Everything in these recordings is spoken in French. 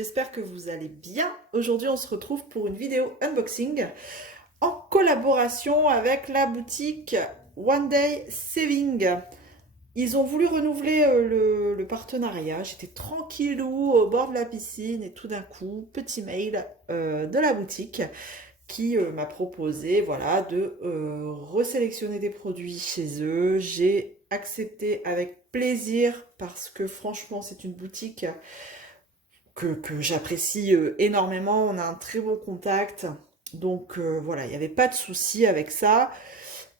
j'espère que vous allez bien. Aujourd'hui, on se retrouve pour une vidéo unboxing en collaboration avec la boutique One Day Saving. Ils ont voulu renouveler le partenariat. J'étais tranquillou au bord de la piscine et tout d'un coup, petit mail de la boutique qui m'a proposé voilà, de resélectionner des produits chez eux. J'ai accepté avec plaisir parce que franchement, c'est une boutique que j'apprécie énormément. On a un très bon contact. Donc voilà, il n'y avait pas de souci avec ça.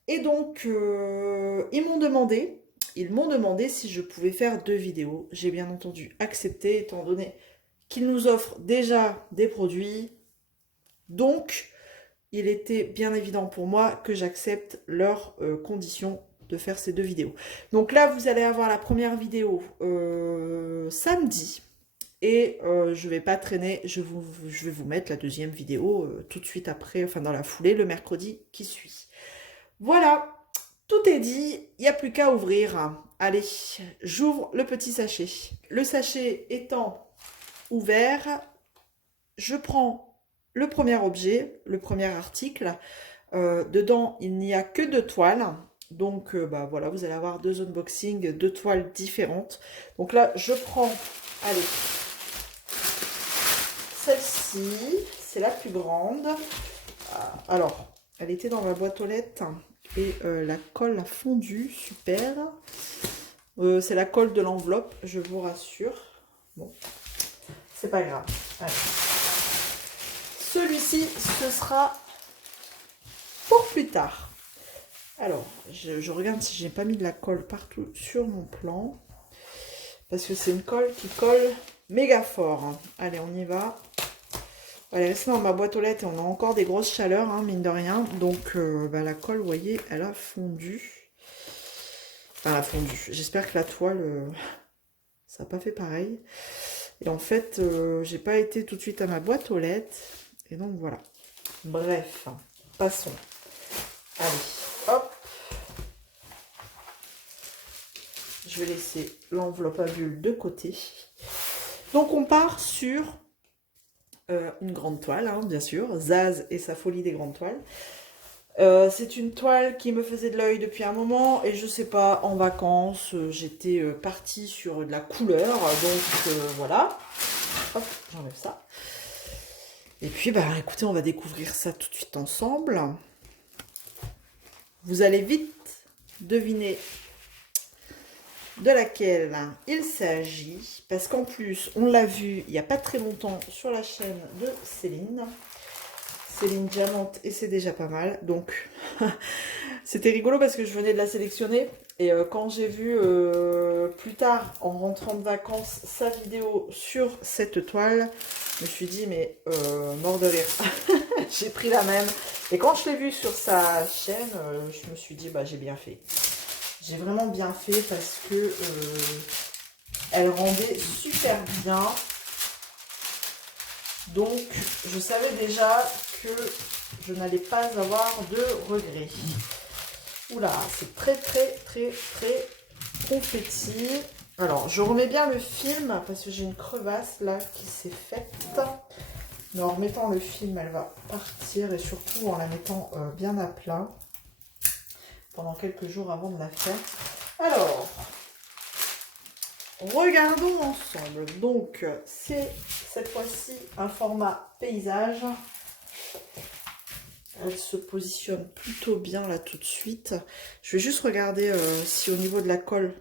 Et donc, ils m'ont demandé si je pouvais faire 2 vidéos. J'ai bien entendu accepté, étant donné qu'ils nous offrent déjà des produits. Donc, il était bien évident pour moi que j'accepte leurs conditions de faire ces 2 vidéos. Donc là, vous allez avoir la première vidéo samedi. Et je vais pas traîner, je vais vous mettre la deuxième vidéo tout de suite après, enfin dans la foulée, le mercredi qui suit. Voilà, tout est dit, il n'y a plus qu'à ouvrir. Allez, j'ouvre le petit sachet. Le sachet étant ouvert, je prends le premier objet, le premier article. Dedans, il n'y a que 2 toiles. Donc, bah, voilà, vous allez avoir 2 unboxings, 2 toiles différentes. Donc là, je prends, allez, celle-ci, c'est la plus grande. Alors, elle était dans ma boîte aux lettres et la colle a fondu, super. C'est la colle de l'enveloppe, je vous rassure. Bon, c'est pas grave. Allez. Celui-ci, ce sera pour plus tard. Alors, je regarde si j'ai pas mis de la colle partout sur mon plan. Parce que c'est une colle qui colle méga fort. Allez, on y va. Elle est restée dans ma boîte aux lettres et on a encore des grosses chaleurs, hein, mine de rien. Donc bah, la colle, vous voyez, elle a fondu. Enfin, elle a fondu. J'espère que la toile, ça n'a pas fait pareil. Et en fait, j'ai pas été tout de suite à ma boîte aux lettres. Et donc voilà. Bref, passons. Allez, hop. Je vais laisser l'enveloppe à bulles de côté. Donc on part sur une grande toile, hein, bien sûr, Zaz et sa folie des grandes toiles. C'est une toile qui me faisait de l'œil depuis un moment et je sais pas, en vacances, j'étais partie sur de la couleur, donc voilà. Hop, j'enlève ça. Et puis, bah écoutez, on va découvrir ça tout de suite ensemble. Vous allez vite deviner de laquelle il s'agit, parce qu'en plus, on l'a vu il n'y a pas très longtemps sur la chaîne de Céline Diamante, et c'est déjà pas mal. Donc, c'était rigolo parce que je venais de la sélectionner, et quand j'ai vu plus tard, en rentrant de vacances, sa vidéo sur cette toile, je me suis dit, mais mort de rire. J'ai pris la même, et quand je l'ai vue sur sa chaîne, je me suis dit, bah j'ai bien fait. J'ai vraiment bien fait parce que elle rendait super bien. Donc, je savais déjà que je n'allais pas avoir de regrets. Oula, c'est très confetti. Alors, je remets bien le film parce que j'ai une crevasse là qui s'est faite. Mais en remettant le film, elle va partir et surtout en la mettant bien à plat pendant quelques jours avant de la faire. Alors, regardons ensemble. Donc, c'est cette fois-ci un format paysage. Elle se positionne plutôt bien là tout de suite. Je vais juste regarder si au niveau de la colle...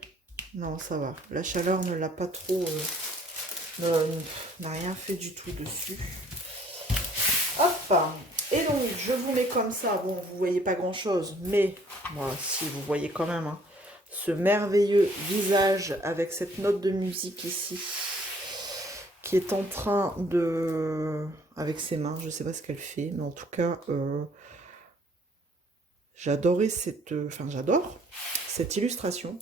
Non, ça va. La chaleur ne l'a pas trop... n'a rien fait du tout dessus. Hop. Et donc, je vous mets comme ça. Bon, vous voyez pas grand-chose, mais... Bon, si, vous voyez quand même... Hein, ce merveilleux visage avec cette note de musique ici qui est en train de... avec ses mains, je sais pas ce qu'elle fait, mais en tout cas, j'adorais cette... Enfin, j'adore cette illustration.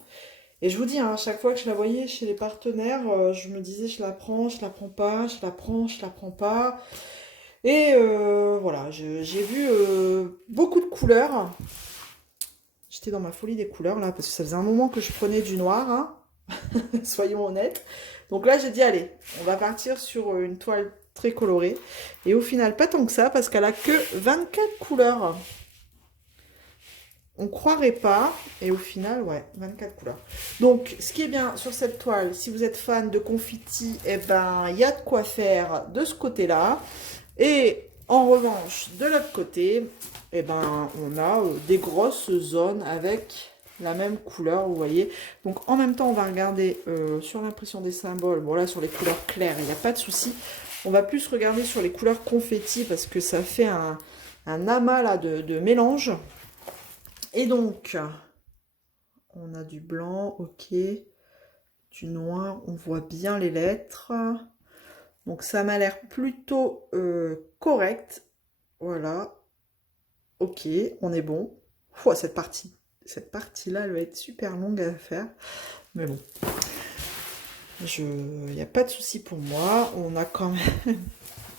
Et je vous dis, hein, à chaque fois que je la voyais chez les partenaires, je me disais, je la prends pas, je la prends pas. Et voilà, j'ai vu beaucoup de couleurs. J'étais dans ma folie des couleurs là, parce que ça faisait un moment que je prenais du noir, hein. Soyons honnêtes. Donc là, j'ai dit, allez, on va partir sur une toile très colorée. Et au final, pas tant que ça, parce qu'elle a que 24 couleurs. On croirait pas, et au final, ouais, 24 couleurs. Donc, ce qui est bien sur cette toile, si vous êtes fan de confetti, eh ben, il y a de quoi faire de ce côté-là. Et en revanche, de l'autre côté, eh ben, on a des grosses zones avec la même couleur, vous voyez. Donc, en même temps, on va regarder sur l'impression des symboles. Bon, là, sur les couleurs claires, il n'y a pas de souci. On va plus regarder sur les couleurs confetti parce que ça fait un amas là, de mélange. Et donc, on a du blanc, ok, du noir, on voit bien les lettres. Donc, ça m'a l'air plutôt correct. Voilà. Ok, on est bon. Ouah, cette partie-là, elle va être super longue à faire. Mais bon, il n'y a pas de souci pour moi. On a quand même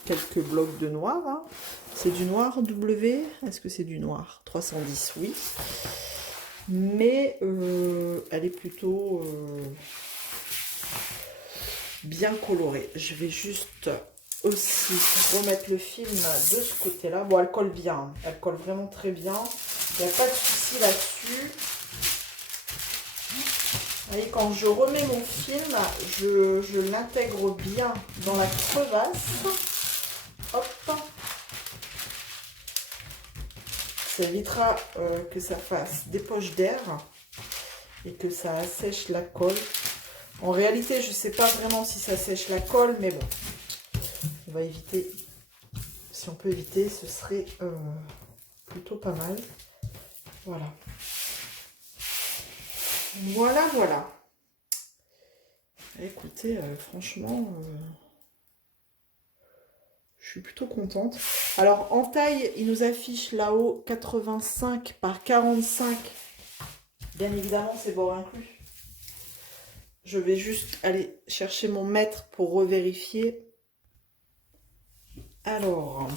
quelques blocs de noir. Hein. C'est du noir W? Est-ce que c'est du noir? 310, oui. Mais elle est plutôt bien colorée. Je vais juste aussi remettre le film de ce côté-là. Bon, elle colle bien. Elle colle vraiment très bien. Il n'y a pas de souci là-dessus. Vous voyez, quand je remets mon film, je l'intègre bien dans la crevasse. Hop. Ça évitera que ça fasse des poches d'air et que ça assèche la colle. En réalité, je ne sais pas vraiment si ça sèche la colle, mais bon, on va éviter. Si on peut éviter, ce serait plutôt pas mal. Voilà. Voilà. Écoutez, franchement, je suis plutôt contente. Alors, en taille, il nous affiche là-haut 85 par 45. Bien évidemment, c'est bord inclus. Je vais juste aller chercher mon mètre pour revérifier. Alors,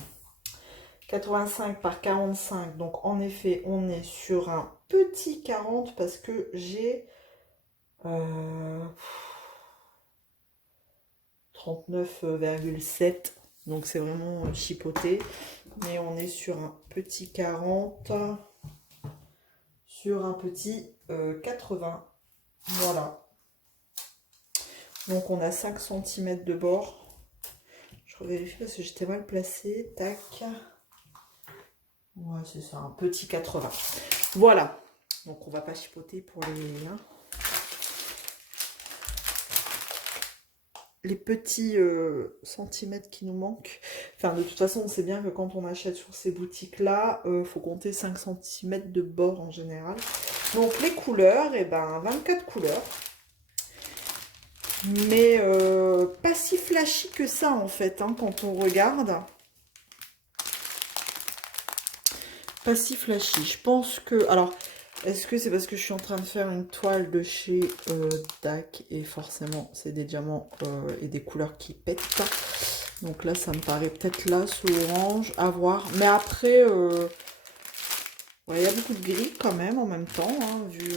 85 par 45. Donc, en effet, on est sur un petit 40 parce que j'ai 39,7. Donc, c'est vraiment chipoté. Mais on est sur un petit 40. Sur un petit 80. Voilà. Donc, on a 5 cm de bord. Je revérifie parce que j'étais mal placée. Tac. Ouais, c'est ça, un petit 80. Voilà. Donc, on va pas chipoter pour les petits centimètres qui nous manquent. Enfin, de toute façon, on sait bien que quand on achète sur ces boutiques-là, faut compter 5 cm de bord en général. Donc, les couleurs, eh ben, 24 couleurs. Mais pas si flashy que ça, en fait, hein, quand on regarde. Pas si flashy. Je pense que... Alors, est-ce que c'est parce que je suis en train de faire une toile de chez DAC et forcément, c'est des diamants et des couleurs qui pètent. Donc là, ça me paraît peut-être là, sous orange, à voir. Mais après, ouais, il y a beaucoup de gris quand même en même temps, hein, vu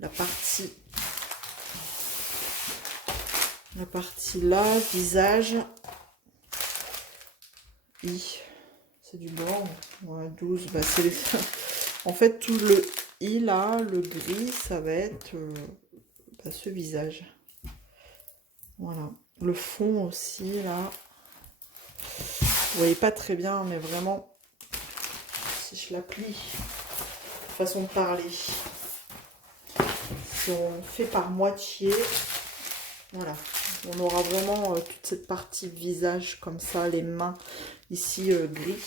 la partie là, visage. C'est du blanc. Ouais, 12, bah c'est les... En fait, tout le i là, le gris, ça va être ce visage. Voilà. Le fond aussi, là. Vous voyez pas très bien, mais vraiment, si je la plie, façon de parler, si on fait par moitié, voilà. On aura vraiment toute cette partie visage comme ça, les mains ici gris.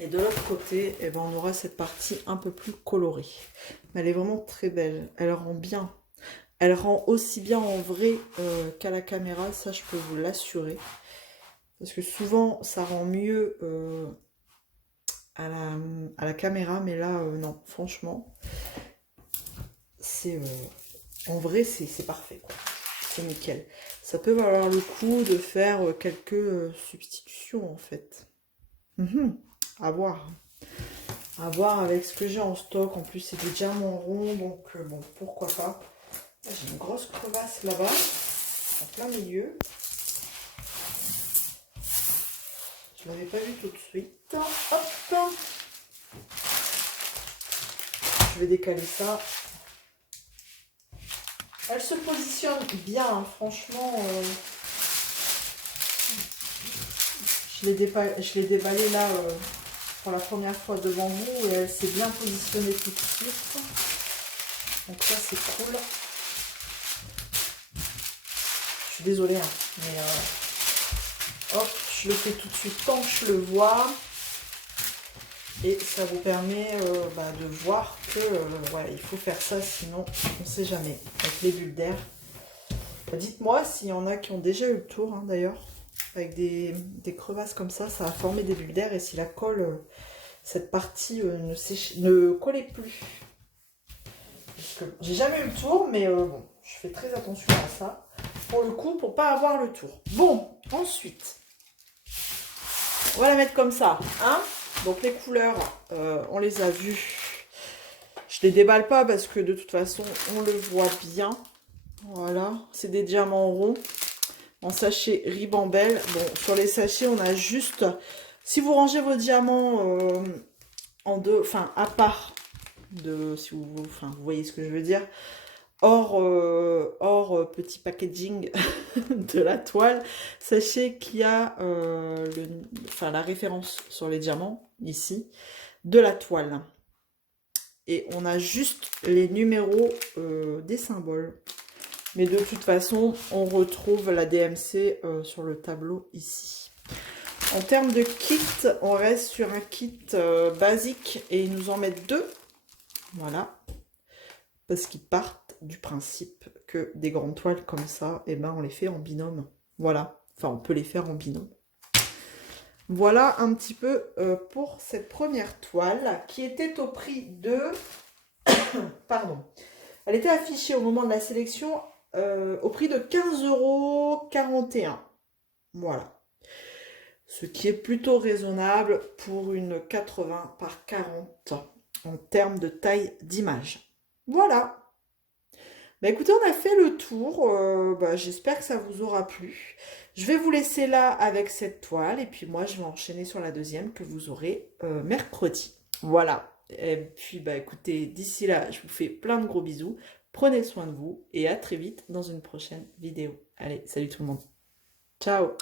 Et de l'autre côté, eh ben, on aura cette partie un peu plus colorée. Mais elle est vraiment très belle. Elle rend bien. Elle rend aussi bien en vrai qu'à la caméra. Ça, je peux vous l'assurer. Parce que souvent, ça rend mieux à la caméra. Mais là, non. Franchement, c'est en vrai, c'est parfait, quoi. C'est nickel. Ça peut valoir le coup de faire quelques substitutions, en fait. À voir. À voir avec ce que j'ai en stock. En plus, c'est des diamants ronds. Donc, bon, pourquoi pas. J'ai une grosse crevasse là-bas. en plein milieu. Je ne l'avais pas vu tout de suite. Hop! Je vais décaler ça. Elle se positionne bien, hein, franchement. Je l'ai déballée là pour la première fois devant vous et elle s'est bien positionnée tout de suite. Donc ça c'est cool. Je suis désolée, hein, mais hop, je le fais tout de suite quand je le vois. Et ça vous permet de voir que ouais, il faut faire ça, sinon on ne sait jamais. Avec les bulles d'air. Dites-moi s'il y en a qui ont déjà eu le tour, hein, d'ailleurs. Avec des crevasses comme ça a formé des bulles d'air. Et si la colle, cette partie ne collait plus. J'ai jamais eu le tour, mais bon, je fais très attention à ça. Pour le coup, pour pas avoir le tour. Bon, ensuite, on va la mettre comme ça, hein. Donc les couleurs, on les a vues. Je les déballe pas parce que de toute façon, on le voit bien. Voilà, c'est des diamants ronds en sachet Ribambelle. Bon, sur les sachets, on a juste... Si vous rangez vos diamants en deux, enfin à part, si vous voyez ce que je veux dire, hors petit packaging de la toile, sachez qu'il y a la référence sur les diamants, ici, de la toile. Et on a juste les numéros des symboles. Mais de toute façon, on retrouve la DMC sur le tableau ici. En termes de kit, on reste sur un kit basique et ils nous en mettent 2. Voilà. Parce qu'ils partent du principe que des grandes toiles comme ça, eh ben, on les fait en binôme. Voilà. Enfin, on peut les faire en binôme. Voilà un petit peu pour cette première toile qui était au prix de... Pardon. Elle était affichée au moment de la sélection au prix de 15,41 €. Voilà. Ce qui est plutôt raisonnable pour une 80 par 40 en termes de taille d'image. Voilà. Bah écoutez, on a fait le tour. J'espère que ça vous aura plu. Je vais vous laisser là avec cette toile. Et puis moi, je vais enchaîner sur la deuxième que vous aurez mercredi. Voilà. Et puis, écoutez, d'ici là, je vous fais plein de gros bisous. Prenez soin de vous et à très vite dans une prochaine vidéo. Allez, salut tout le monde. Ciao!